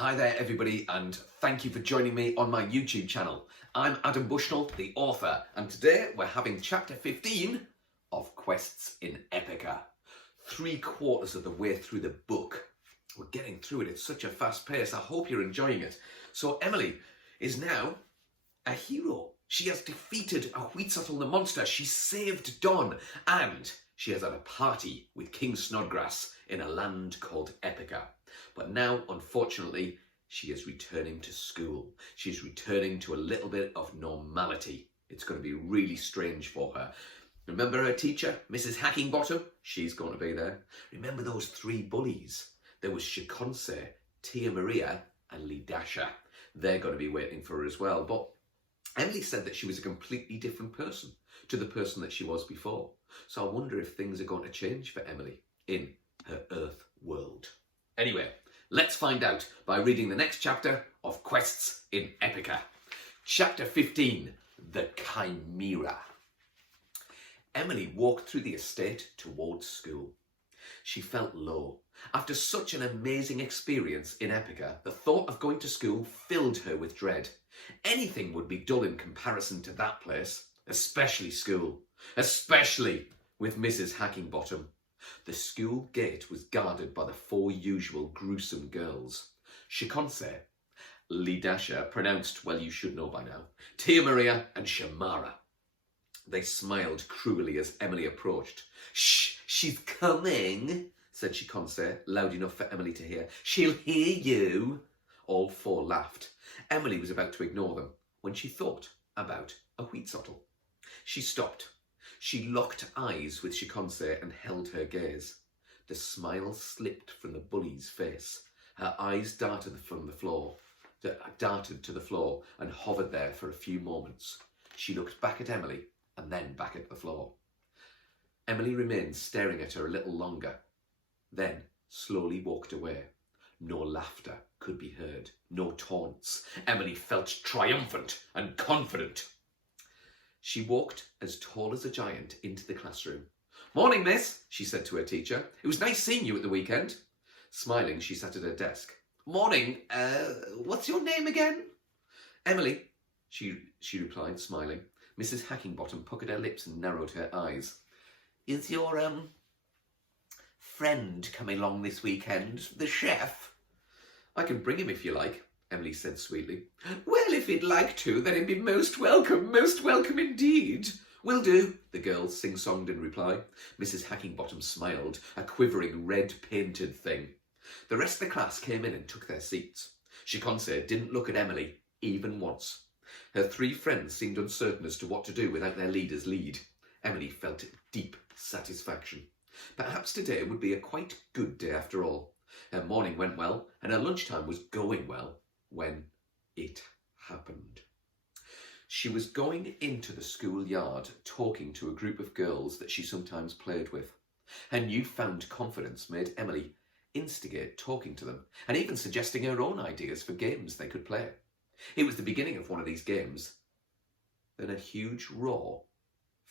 Hi there everybody, and thank you for joining me on my YouTube channel. I'm Adam Bushnell, the author, and today we're having chapter 15 of Quests in Epica. 3/4 of the way through the book. We're getting through it at such a fast pace. I hope you're enjoying it. So Emily is now a hero. She has defeated a Wheatsottle the monster. She saved Don, and she has had a party with King Snodgrass in a land called Epica. But now, unfortunately, she is returning to school. She's returning to a little bit of normality. It's going to be really strange for her. Remember her teacher, Mrs. Hackingbottom? She's going to be there. Remember those 3 bullies? There was Shikonse, Tia Maria, and Lidasha. They're going to be waiting for her as well. But Emily said that she was a completely different person to the person that she was before. So I wonder if things are going to change for Emily in her Earth world. Anyway, let's find out by reading the next chapter of Quests in Epica. Chapter 15, The Chimera. Emily walked through the estate towards school. She felt low. After such an amazing experience in Epica, the thought of going to school filled her with dread. Anything would be dull in comparison to that place, especially school, especially with Mrs. Hackingbottom. The school gate was guarded by the 4 usual gruesome girls. Shikonse, Lidasha, pronounced, well, you should know by now, Tia Maria and Shamara. They smiled cruelly as Emily approached. "Shh, she's coming," said Shikonse, loud enough for Emily to hear. "She'll hear you." All 4 laughed. Emily was about to ignore them when she thought about a Wheatsottle. She stopped. She locked eyes with Shikonse and held her gaze. The smile slipped from the bully's face. Her eyes darted to the floor and hovered there for a few moments. She looked back at Emily and then back at the floor. Emily remained staring at her a little longer, then slowly walked away. No laughter could be heard, no taunts. Emily felt triumphant and confident. She walked as tall as a giant into the classroom. "Morning, miss," she said to her teacher. "It was nice seeing you at the weekend." Smiling, she sat at her desk. "Morning, what's your name again?" "Emily," she replied, smiling. Mrs. Hackingbottom puckered her lips and narrowed her eyes. "Is your, friend coming along this weekend, the chef?" "I can bring him if you like," Emily said sweetly. "Well, if he'd like to, then he'd be most welcome indeed." "Will do," the girls sing-songed in reply. Mrs. Hackingbottom smiled, a quivering red-painted thing. The rest of the class came in and took their seats. Shikonse didn't look at Emily, even once. Her 3 friends seemed uncertain as to what to do without their leader's lead. Emily felt deep satisfaction. Perhaps today would be a quite good day after all. Her morning went well, and her lunchtime was going well, when it happened. She was going into the schoolyard talking to a group of girls that she sometimes played with. Her newfound confidence made Emily instigate talking to them, and even suggesting her own ideas for games they could play. It was the beginning of one of these games. Then a huge roar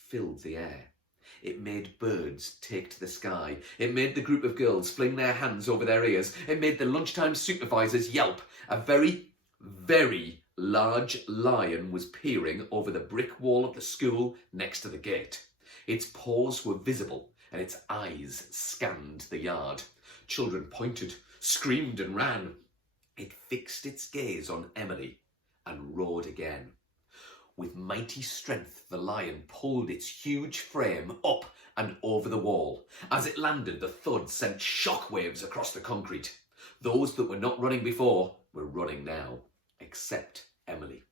filled the air. It made birds take to the sky. It made the group of girls fling their hands over their ears. It made the lunchtime supervisors yelp. A very, very large lion was peering over the brick wall of the school next to the gate. Its paws were visible and its eyes scanned the yard. Children pointed, screamed and ran. It fixed its gaze on Emily and roared again. With mighty strength, the lion pulled its huge frame up and over the wall. As it landed, the thud sent shockwaves across the concrete. Those that were not running before were running now, except Emily.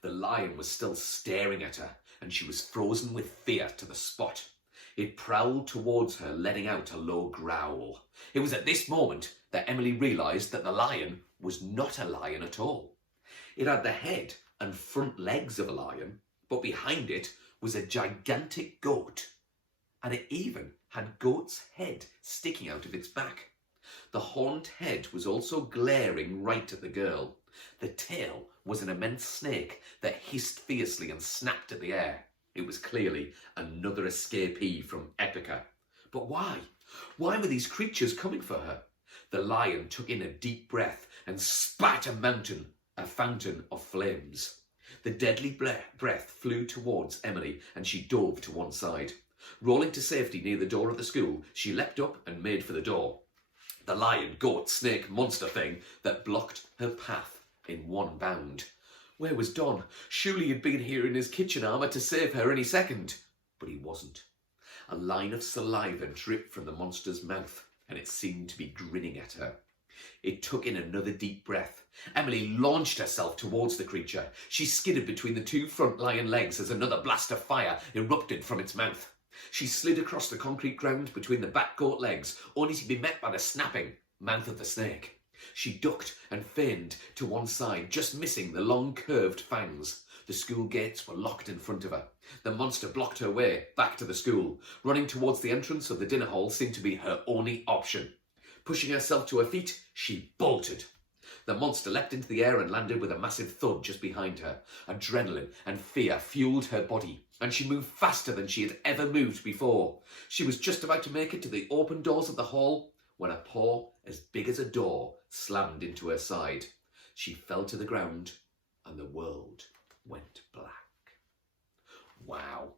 The lion was still staring at her, and she was frozen with fear to the spot. It prowled towards her, letting out a low growl. It was at this moment that Emily realised that the lion was not a lion at all. It had the head and front legs of a lion, but behind it was a gigantic goat, and it even had goat's head sticking out of its back. The horned head was also glaring right at the girl. The tail was an immense snake that hissed fiercely and snapped at the air. It was clearly another escapee from Epica. But why? Why were these creatures coming for her? The lion took in a deep breath and spat a fountain of flames. The deadly breath flew towards Emily and she dove to one side. Rolling to safety near the door of the school, she leapt up and made for the door. The lion, goat, snake, monster thing that blocked her path in one bound. Where was Don? Surely he'd been here in his kitchen armour to save her any second. But he wasn't. A line of saliva dripped from the monster's mouth, and it seemed to be grinning at her. It took in another deep breath. Emily launched herself towards the creature. She skidded between the two front lion legs as another blast of fire erupted from its mouth. She slid across the concrete ground between the back goat legs, only to be met by the snapping mouth of the snake. She ducked and feigned to one side, just missing the long curved fangs. The school gates were locked in front of her. The monster blocked her way back to the school. Running towards the entrance of the dinner hall seemed to be her only option. Pushing herself to her feet, she bolted. The monster leapt into the air and landed with a massive thud just behind her. Adrenaline and fear fueled her body, and she moved faster than she had ever moved before. She was just about to make it to the open doors of the hall when a paw as big as a door slammed into her side. She fell to the ground and the world went black. Wow.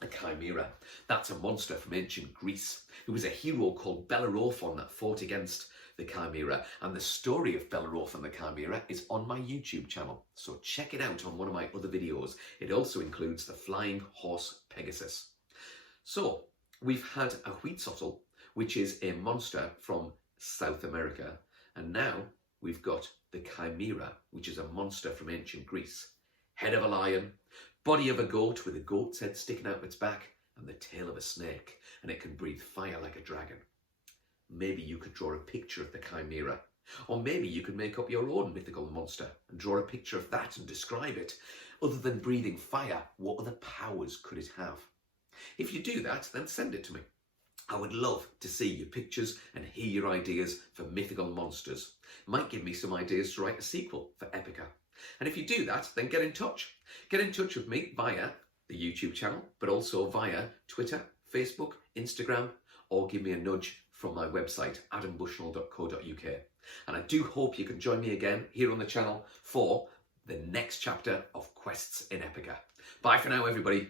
A chimera. That's a monster from ancient Greece. It was a hero called Bellerophon that fought against the chimera, and the story of Bellerophon the chimera is on my YouTube channel, so check it out on one of my other videos. It also includes the flying horse Pegasus. So we've had a Huitzilopochtli, which is a monster from South America, and now we've got the chimera, which is a monster from ancient Greece. Head of a lion, body of a goat with a goat's head sticking out of its back, and the tail of a snake, and it can breathe fire like a dragon. Maybe you could draw a picture of the chimera, or maybe you could make up your own mythical monster and draw a picture of that and describe it. Other than breathing fire, what other powers could it have? If you do that, then send it to me. I would love to see your pictures and hear your ideas for mythical monsters. It might give me some ideas to write a sequel for Epica. And if you do that, then get in touch. Get in touch with me via the YouTube channel, but also via Twitter, Facebook, Instagram, or give me a nudge from my website, adambushnell.co.uk. And I do hope you can join me again here on the channel for the next chapter of Quests in Epica. Bye for now, everybody.